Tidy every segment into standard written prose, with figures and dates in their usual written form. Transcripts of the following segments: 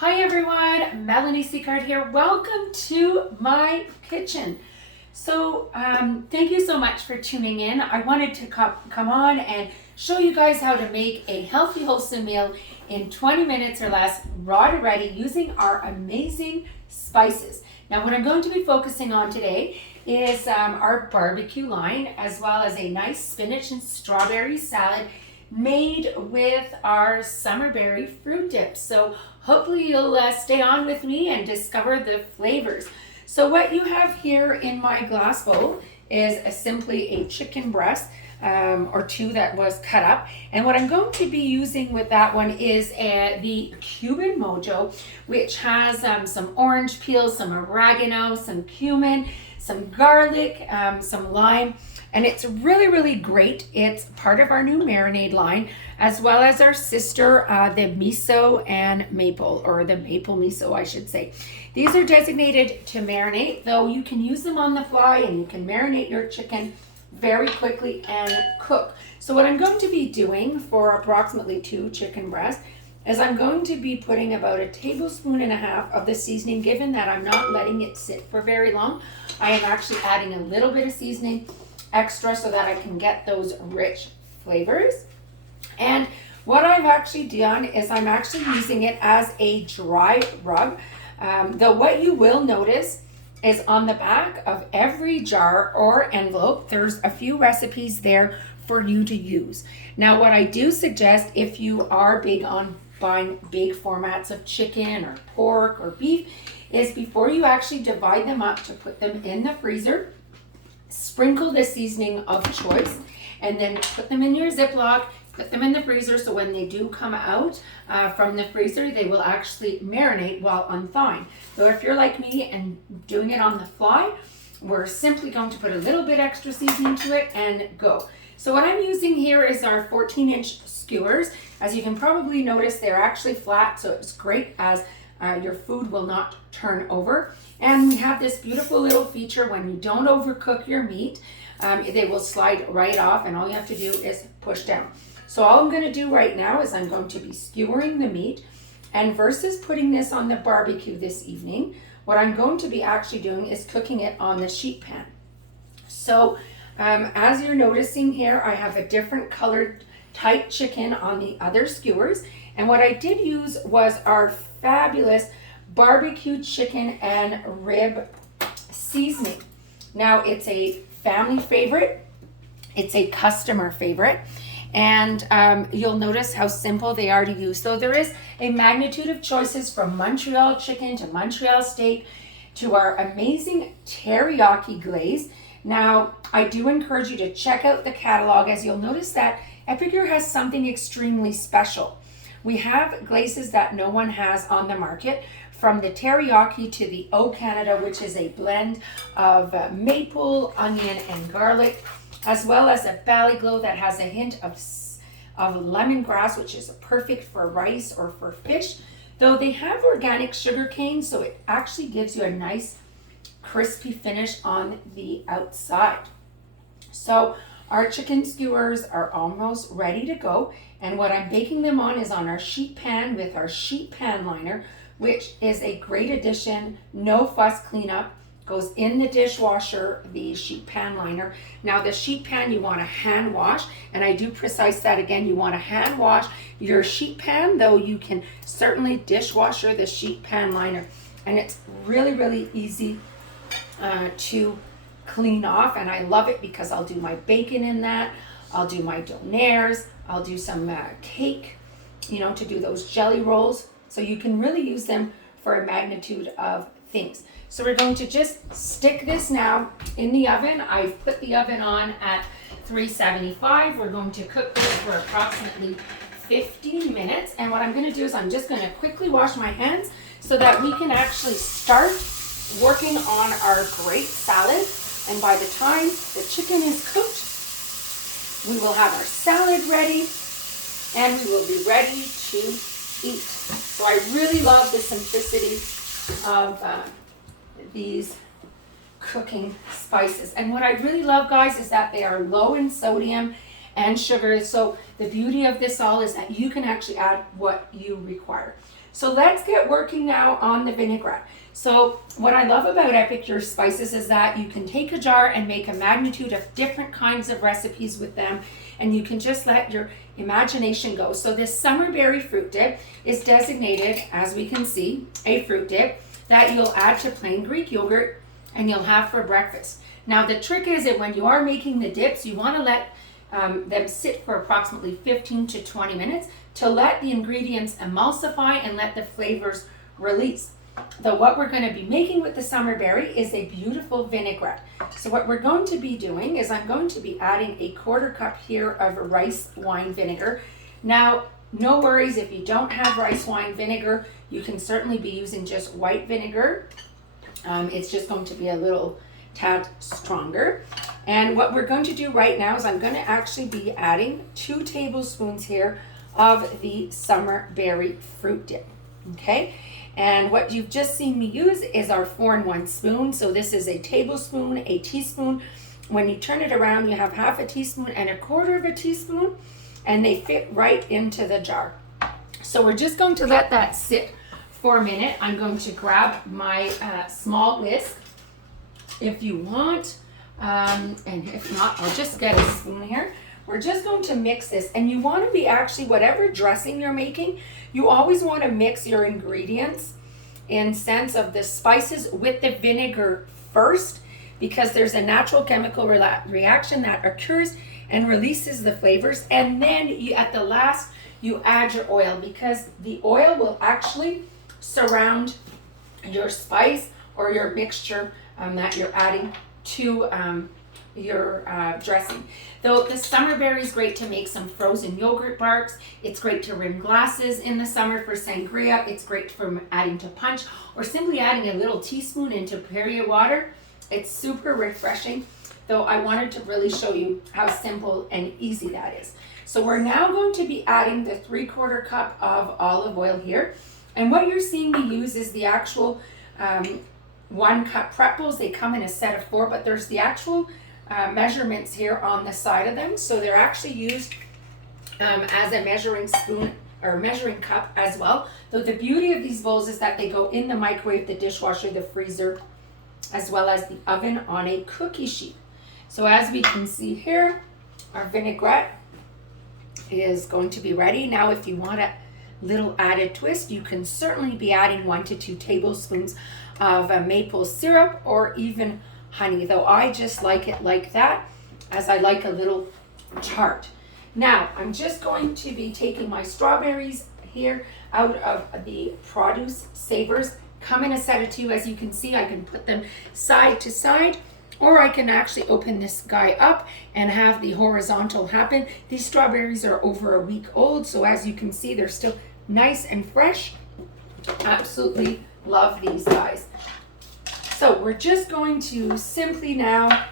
Hi everyone, Melanie Seacard here. Welcome to my kitchen. Thank you so much for tuning in. I wanted to come on and show you guys how to make a healthy, wholesome meal in 20 minutes or less, raw to ready, using our amazing spices. Now, what I'm going to be focusing on today is our barbecue line, as well as a nice spinach and strawberry salad made with our summerberry fruit dip. So hopefully you'll stay on with me and discover the flavors. So what you have here in my glass bowl is simply a chicken breast or two that was cut up. And what I'm going to be using with that one is the Cuban Mojo, which has some orange peel, some oregano, some cumin, some garlic, some lime. And it's really, really great. It's part of our new marinade line, as well as our sister, the miso and maple, or the maple miso, I should say. These are designated to marinate, though you can use them on the fly and you can marinate your chicken very quickly and cook. So what I'm going to be doing for approximately 2 chicken breasts is I'm going to be putting about 1.5 tablespoons of the seasoning. Given that I'm not letting it sit for very long, I am actually adding a little bit of seasoning extra so that I can get those rich flavors. And what I've actually done is I'm actually using it as a dry rub. Though what you will notice is on the back of every jar or envelope, there's a few recipes there for you to use. Now, what I do suggest, if you are big on buying big formats of chicken or pork or beef, is before you actually divide them up, to put them in the freezer, sprinkle the seasoning of choice, and then put them in your Ziploc, put them in the freezer, so when they do come out from the freezer, they will actually marinate while unthawing. So if you're like me and doing it on the fly, we're simply going to put a little bit extra seasoning to it and go. So what I'm using here is our 14-inch skewers. As you can probably notice, they're actually flat, so it's great as your food will not turn over. And we have this beautiful little feature: when you don't overcook your meat, they will slide right off, and all you have to do is push down. So all I'm going to do right now is I'm going to be skewering the meat, and versus putting this on the barbecue this evening, what I'm going to be actually doing is cooking it on the sheet pan. So as you're noticing here, I have a different colored type chicken on the other skewers, and what I did use was our fabulous barbecue chicken and rib seasoning. Now, it's a family favorite, it's a customer favorite, and you'll notice how simple they are to use. So there is a magnitude of choices, from Montreal chicken to Montreal steak to our amazing teriyaki glaze. Now, I do encourage you to check out the catalog, as you'll notice that Epicure has something extremely special. We have glazes that no one has on the market, from the teriyaki to the O Canada, which is a blend of maple, onion, and garlic, as well as a Ballyglow that has a hint of lemongrass, which is perfect for rice or for fish. Though they have organic sugar cane, so it actually gives you a nice crispy finish on the outside. So our chicken skewers are almost ready to go, and what I'm baking them on is on our sheet pan with our sheet pan liner, which is a great addition. No fuss cleanup. Goes in the dishwasher, the sheet pan liner. Now, the sheet pan you want to hand wash, and I do precise that again. You want to hand wash your sheet pan, though you can certainly dishwasher the sheet pan liner, and it's really, really easy to clean off. And I love it because I'll do my bacon in that, I'll do my donaires, I'll do some cake, to do those jelly rolls. So you can really use them for a magnitude of things. So we're going to just stick this now in the oven. I've put the oven on at 375. We're going to cook this for approximately 15 minutes. And what I'm going to do is I'm just going to quickly wash my hands so that we can actually start working on our great salad. And by the time the chicken is cooked, we will have our salad ready and we will be ready to eat. So I really love the simplicity of these cooking spices. And what I really love, guys, is that they are low in sodium and sugar. So the beauty of this all is that you can actually add what you require. So let's get working now on the vinaigrette. So what I love about Epicure spices is that you can take a jar and make a magnitude of different kinds of recipes with them, and you can just let your imagination go. So this summer berry fruit dip is designated, as we can see, a fruit dip that you'll add to plain Greek yogurt and you'll have for breakfast. Now the trick is that when you are making the dips, you want to let them sit for approximately 15 to 20 minutes to let the ingredients emulsify and let the flavors release. Though what we're going to be making with the summer berry is a beautiful vinaigrette. So what we're going to be doing is I'm going to be adding a 1/4 cup here of rice wine vinegar. Now, no worries if you don't have rice wine vinegar, you can certainly be using just white vinegar. It's just going to be a little tad stronger. And what we're going to do right now is I'm going to actually be adding 2 tablespoons here of the summer berry fruit dip. Okay, and what you've just seen me use is our 4-in-1 spoon. So this is a tablespoon, a teaspoon. When you turn it around, you have 1/2 teaspoon and 1/4 teaspoon, and they fit right into the jar. So we're just going to let that sit for a minute. I'm going to grab my small whisk if you want, and if not, I'll just get a spoon here. We're just going to mix this, and you want to be actually, whatever dressing you're making, you always want to mix your ingredients in sense of the spices with the vinegar first, because there's a natural chemical reaction that occurs and releases the flavors, and then at the last you add your oil, because the oil will actually surround your spice or your mixture that you're adding to your dressing. Though the summer berry is great to make some frozen yogurt barks. It's great to rim glasses in the summer for sangria. It's great for adding to punch, or simply adding a little teaspoon into Perrier water. It's super refreshing. Though I wanted to really show you how simple and easy that is. So we're now going to be adding the 3/4 cup of olive oil here. And what you're seeing me use is the actual 1 cup prep bowls. They come in a set of 4, but there's the actual measurements here on the side of them. So they're actually used as a measuring spoon or measuring cup as well. Though the beauty of these bowls is that they go in the microwave, the dishwasher, the freezer, as well as the oven on a cookie sheet. So as we can see here, our vinaigrette is going to be ready. Now, if you want a little added twist, you can certainly be adding 1 to 2 tablespoons of maple syrup or even honey, though I just like it like that, as I like a little tart. Now, I'm just going to be taking my strawberries here out of the produce savers. Come in a set of 2. As you can see, I can put them side to side, or I can actually open this guy up and have the horizontal happen. These strawberries are over a week old, so as you can see, they're still nice and fresh. Absolutely love these guys. So we're just going to simply now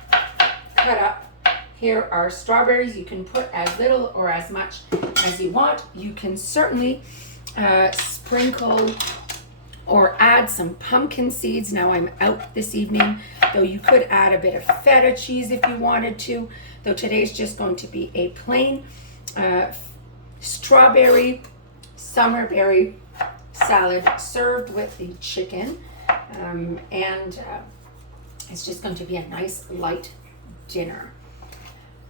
cut up here our strawberries. You can put as little or as much as you want. You can certainly sprinkle or add some pumpkin seeds. Now I'm out this evening, though you could add a bit of feta cheese if you wanted to, though today's just going to be a plain strawberry summer berry salad served with the chicken. And it's just going to be a nice light dinner.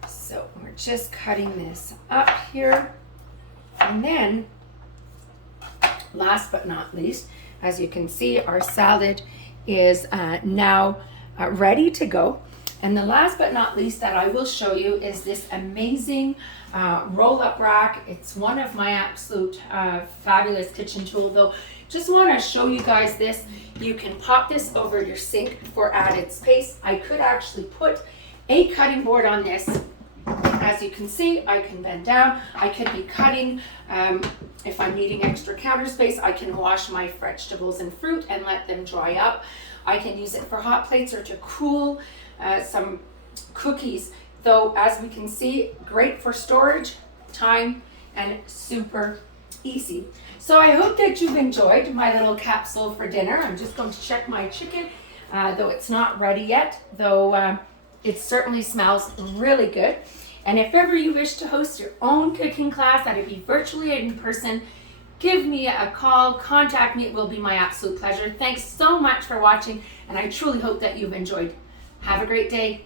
So we're just cutting this up here. And then, last but not least, as you can see, our salad is now ready to go. And the last but not least that I will show you is this amazing roll-up rack. It's one of my absolute fabulous kitchen tool, though. Just want to show you guys this. You can pop this over your sink for added space. I could actually put a cutting board on this. As you can see, I can bend down. I could be cutting. If I'm needing extra counter space, I can wash my vegetables and fruit and let them dry up. I can use it for hot plates or to cool some cookies. Though, as we can see, great for storage, time, and super easy. So I hope that you've enjoyed my little capsule for dinner. I'm just going to check my chicken, though it's not ready yet, though it certainly smells really good. And if ever you wish to host your own cooking class, that'd be virtually in person, give me a call, contact me. It will be my absolute pleasure. Thanks so much for watching, and I truly hope that you've enjoyed. Have a great day. Bye.